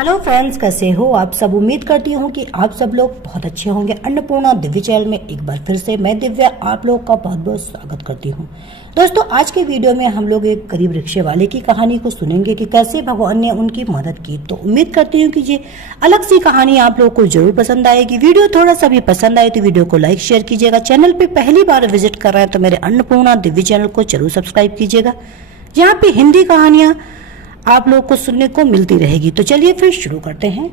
Hello friends, कैसे हो आप सब। उम्मीद करती हूँ कि आप सब लोग बहुत अच्छे होंगे। अन्नपूर्णा दिव्य चैनल में एक बार फिर से मैं दिव्या आप लोग का बहुत बहुत स्वागत करती हूँ। दोस्तों, आज के वीडियो में हम लोग एक गरीब रिक्शे वाले की कहानी को सुनेंगे कि कैसे भगवान ने उनकी मदद की। तो उम्मीद करती हूँ कि ये अलग सी कहानी आप लोग को जरूर पसंद आएगी। वीडियो थोड़ा सा भी पसंद आए तो वीडियो को लाइक शेयर कीजिएगा। चैनल पे पहली बार विजिट कर रहे हैं तो मेरे अन्नपूर्णा दिव्य चैनल को जरूर सब्सक्राइब कीजिएगा। यहाँ पे हिंदी कहानियां आप लोग को सुनने को मिलती रहेगी। तो चलिए फिर शुरू करते हैं।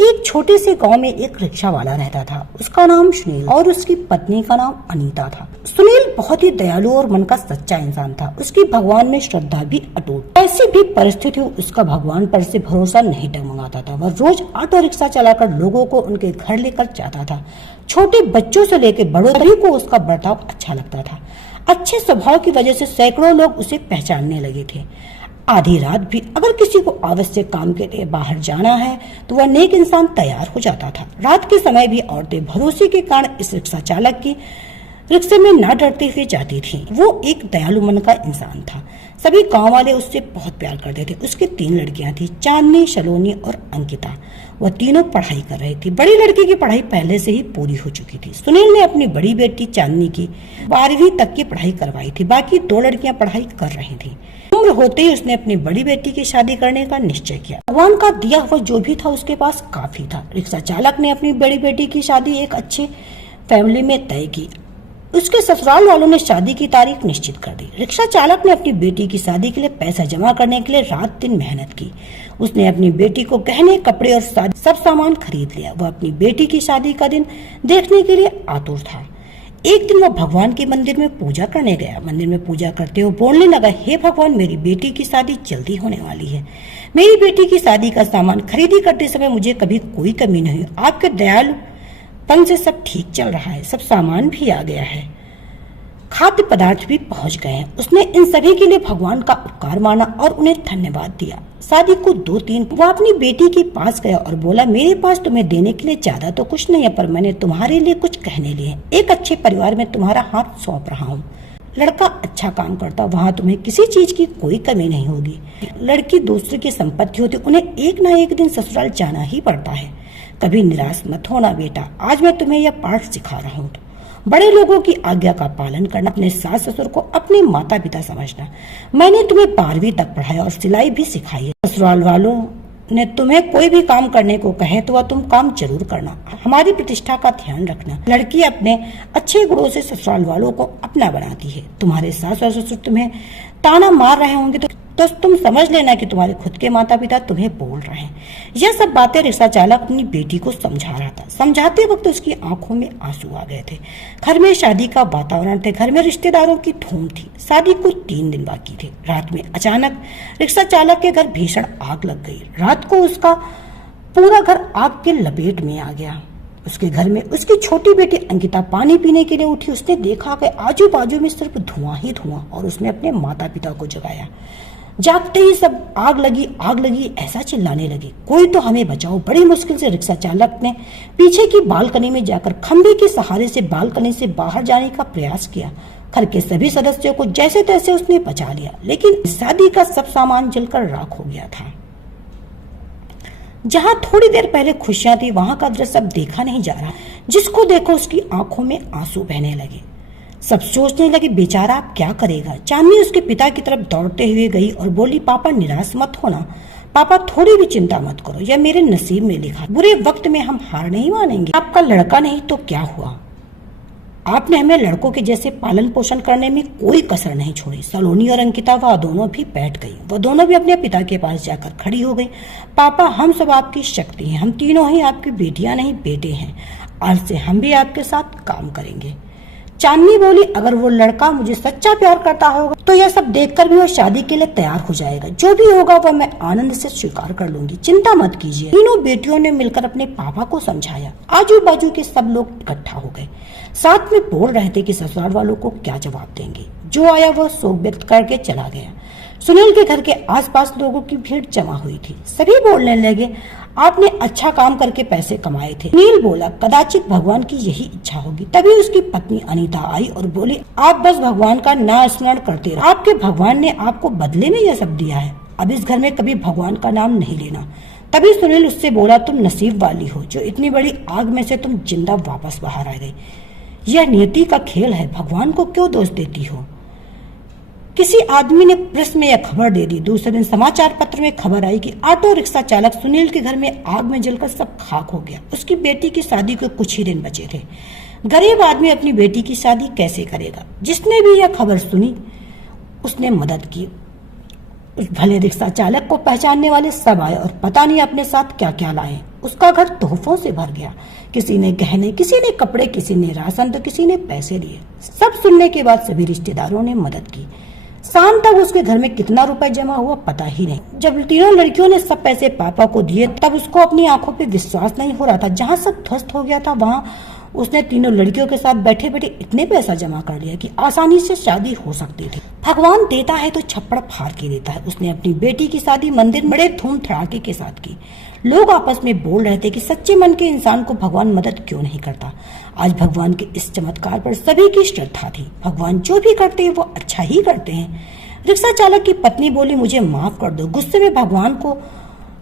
एक छोटे से गांव में एक रिक्शा वाला रहता था। उसका नाम सुनील और उसकी पत्नी का नाम अनीता था। सुनील बहुत ही दयालु और मन का सच्चा इंसान था। उसकी भगवान में श्रद्धा भी अटूट। ऐसी भी परिस्थिति उसका भगवान पर से भरोसा नहीं डगमगाता था। वह रोज ऑटो रिक्शा चलाकर लोगों को उनके घर लेकर जाता था। छोटे बच्चों से लेकर बड़ों सभी को उसका बर्ताव अच्छा लगता था। अच्छे स्वभाव की वजह से सैकड़ों लोग उसे पहचानने लगे थे। आधी रात भी अगर किसी को आवश्यक काम के लिए बाहर जाना है तो वह नेक इंसान तैयार हो जाता था। रात के समय भी औरतें भरोसे के कारण इस रिक्शा चालक की रिक्शे में न डरते हुए जाती थी। वो एक दयालु मन का इंसान था। सभी गांव वाले उससे बहुत प्यार करते थे। उसके 3 लड़कियां थी, चांदनी, सलोनी और अंकिता। वह तीनों पढ़ाई कर रही थी। बड़ी लड़की की पढ़ाई पहले से ही पूरी हो चुकी थी। सुनील ने अपनी बड़ी बेटी चांदनी की 12वीं तक की पढ़ाई करवाई थी। बाकी 2 लड़कियां पढ़ाई कर रही थी। उम्र होते ही उसने अपनी बड़ी बेटी की शादी करने का निश्चय किया। भगवान का दिया हुआ जो भी था उसके पास काफी था। रिक्शा चालक ने अपनी बड़ी बेटी की शादी एक अच्छे फैमिली में तय की। उसके ससुराल वालों ने शादी की तारीख निश्चित कर दी। रिक्शा चालक ने अपनी बेटी की शादी के लिए पैसा जमा करने के लिए रात दिन मेहनत की। उसने अपनी बेटी को गहने, कपड़े और सब सामान खरीद लिया। वह अपनी बेटी की शादी का दिन देखने के लिए आतुर था। एक दिन वह भगवान के मंदिर में पूजा करने गया। मंदिर में पूजा करते हुए बोलने लगा, हे भगवान, मेरी बेटी की शादी जल्दी होने वाली है। मेरी बेटी की शादी का सामान खरीदी करते समय मुझे कभी कोई कमी नहीं हुई। आपके दयालुपन से सब ठीक चल रहा है। सब सामान भी आ गया है, खाद्य पदार्थ भी पहुंच गए हैं। उसने इन सभी के लिए भगवान का उपकार माना और उन्हें धन्यवाद दिया। शादी को 2-3 वह अपनी बेटी के पास गया और बोला, मेरे पास तुम्हें देने के लिए ज्यादा तो कुछ नहीं है, पर मैंने तुम्हारे लिए कुछ कहने लिए। एक अच्छे परिवार में तुम्हारा हाथ सौंप रहा हूँ। लड़का अच्छा काम करता, वहाँ तुम्हें किसी चीज की कोई कमी नहीं होगी। लड़की दूसरे की संपत्ति होती, उन्हें एक ना एक दिन ससुराल जाना ही पड़ता है। कभी निराश मत होना बेटा, आज मैं तुम्हें यह पाठ सिखा रहा हूँ। बड़े लोगों की आज्ञा का पालन करना, अपने सास ससुर को अपने माता पिता समझना। मैंने तुम्हें 12वीं तक पढ़ाया और सिलाई भी सिखाई है। ससुराल वालों ने तुम्हें कोई भी काम करने को कहे तो वह तुम काम जरूर करना। हमारी प्रतिष्ठा का ध्यान रखना। लड़की अपने अच्छे गुणों से ससुराल वालों को अपना बनाती है। तुम्हारे सास और ससुर तुम्हें ताना मार रहे होंगे तो तुम समझ लेना कि तुम्हारे खुद के माता पिता तुम्हें बोल रहे हैं। यह सब बातें रिक्शा चालक अपनी बेटी को समझा रहा था। समझाते वक्त उसकी आंखों में आंसू आ गए थे। घर में शादी का वातावरण थे। घर में रिश्तेदारों की धूम थी। शादी को 3 दिन बाकी थे। रात में अचानक रिक्शा चालक के घर भीषण आग लग गई। रात को उसका पूरा घर आग के लपेट में आ गया। उसके घर में उसकी छोटी बेटी अंकिता पानी पीने के लिए उठी। उसने देखा कि आजू बाजू में सिर्फ धुआं ही धुआं, और उसने अपने माता पिता को जगाया। जागते ही सब आग लगी ऐसा चिल्लाने लगी, कोई तो हमें बचाओ। बड़ी मुश्किल से रिक्शा चालक ने पीछे की बालकनी में जाकर खंभे के सहारे से बालकनी से बाहर जाने का प्रयास किया। घर के सभी सदस्यों को जैसे तैसे उसने बचा लिया, लेकिन शादी का सब सामान जलकर राख हो गया था। जहाँ थोड़ी देर पहले खुशियां थी, वहां का दृश्य अब देखा नहीं जा रहा। जिसको देखो उसकी आंखों में आंसू बहने लगे। सब सोचने लगे, बेचारा अब क्या करेगा। चांदनी उसके पिता की तरफ दौड़ते हुए गई और बोली, पापा निराश मत होना। पापा थोड़ी भी चिंता मत करो, यह मेरे नसीब में लिखा। बुरे वक्त में हम हार नहीं मानेंगे। आपका लड़का नहीं तो क्या हुआ, आपने हमें लड़कों के जैसे पालन पोषण करने में कोई कसर नहीं छोड़ी। सलोनी और अंकिता वह दोनों भी बैठ गई। वह दोनों भी अपने पिता के पास जाकर खड़ी हो गई। पापा, हम सब आपकी शक्ति हैं। हम तीनों ही आपकी बेटियां नहीं बेटे हैं। आज से हम भी आपके साथ काम करेंगे। चांदनी बोली, अगर वो लड़का मुझे सच्चा प्यार करता होगा तो यह सब देखकर भी वो शादी के लिए तैयार हो जाएगा। जो भी होगा वह मैं आनंद से स्वीकार कर लूंगी, चिंता मत कीजिए। तीनों बेटियों ने मिलकर अपने पापा को समझाया। आजू बाजू के सब लोग इकट्ठा हो गए। साथ में बोल रहे थे कि ससुराल वालों को क्या जवाब देंगे। जो आया वह शोक व्यक्त करके चला गया। सुनील के घर के आसपास लोगों की भीड़ जमा हुई थी। सभी बोलने लगे, आपने अच्छा काम करके पैसे कमाए थे। सुनील बोला, कदाचित भगवान की यही इच्छा होगी। तभी उसकी पत्नी अनीता आई और बोली, आप बस भगवान का नाम स्मरण करते रहो। आपके भगवान ने आपको बदले में यह सब दिया है। अब इस घर में कभी भगवान का नाम नहीं लेना। तभी सुनील उससे बोला, तुम नसीब वाली हो जो इतनी बड़ी आग में से तुम जिंदा वापस बाहर आ गई। यह नियति का खेल है, भगवान को क्यों दोष देती हो। किसी आदमी ने प्रेस में यह खबर दे दी। दूसरे दिन समाचार पत्र में खबर आई कि ऑटो रिक्शा चालक सुनील के घर में आग में जलकर सब खाक हो गया। उसकी बेटी की शादी को कुछ ही दिन बचे थे। गरीब आदमी अपनी बेटी की शादी कैसे करेगा। जिसने भी यह खबर सुनी उसने मदद की। उस भले रिक्शा चालक को पहचानने वाले सब आए और पता नहीं अपने साथ क्या क्या लाए। उसका घर तोहफों से भर गया। किसी ने गहने, किसी ने कपड़े, किसी ने राशन तो किसी ने पैसे दिए। सब सुनने के बाद सभी रिश्तेदारों ने मदद की। शाम तक उसके घर में कितना रुपए जमा हुआ पता ही नहीं। जब तीनों लड़कियों ने सब पैसे पापा को दिए तब उसको अपनी आंखों पे विश्वास नहीं हो रहा था। जहाँ सब ध्वस्त हो गया था वहाँ उसने तीनों लड़कियों के साथ बैठे बैठे इतने पैसा जमा कर लिया कि आसानी से शादी हो सकती थी। भगवान देता है तो छप्पड़ फाड़ के देता है। उसने अपनी बेटी की शादी मंदिर में बड़े धूम धड़ाके के साथ की। लोग आपस में बोल रहे थे कि सच्चे मन के इंसान को भगवान मदद क्यों नहीं करता। आज भगवान के इस चमत्कार पर सभी की श्रद्धा थी। भगवान जो भी करते हैं वो अच्छा ही करते हैं। रिक्शा चालक की पत्नी बोली, मुझे माफ कर दो, गुस्से में भगवान को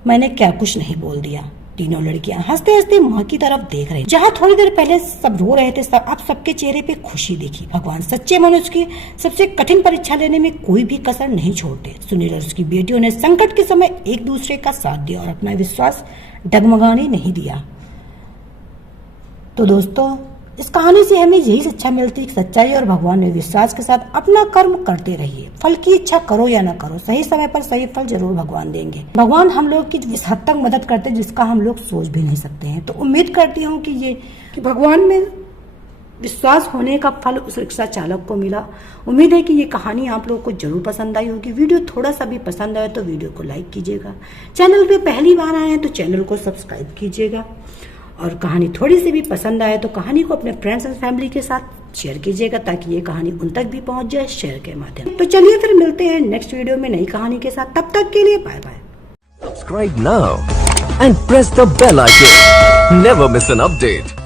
मैंने क्या कुछ नहीं बोल दिया। तीनों लड़कियां हंसते हंसते माँ की तरफ देख रही। जहाँ थोड़ी देर पहले सब रो रहे थे अब सबके चेहरे पे खुशी दिखी। भगवान सच्चे मनुष्य की सबसे कठिन परीक्षा लेने में कोई भी कसर नहीं छोड़ते। सुनील और उसकी बेटियों ने संकट के समय एक दूसरे का साथ दिया और अपना विश्वास डगमगाने नहीं दिया। तो दोस्तों, इस कहानी से हमें यही शिक्षा मिलती है कि सच्चाई और भगवान में विश्वास के साथ अपना कर्म करते रहिए। फल की इच्छा करो या ना करो, सही समय पर सही फल जरूर भगवान देंगे। भगवान हम लोग की इस हद तक मदद करते हैं जिसका हम लोग सोच भी नहीं सकते हैं। तो उम्मीद करती हूँ कि भगवान में विश्वास होने का फल उस रिक्शा चालक को मिला। उम्मीद है कि ये कहानी आप लोगों को जरूर पसंद आई होगी। वीडियो थोड़ा सा भी पसंद आए तो वीडियो को लाइक कीजिएगा। चैनल पे पहली बार आए हैं तो चैनल को सब्सक्राइब कीजिएगा। और कहानी थोड़ी सी भी पसंद आए तो कहानी को अपने फ्रेंड्स एंड फैमिली के साथ शेयर कीजिएगा ताकि ये कहानी उन तक भी पहुंच जाए शेयर के माध्यम। तो चलिए फिर मिलते हैं नेक्स्ट वीडियो में नई कहानी के साथ। तब तक के लिए bye bye. Subscribe now and press the bell icon. Never miss an update.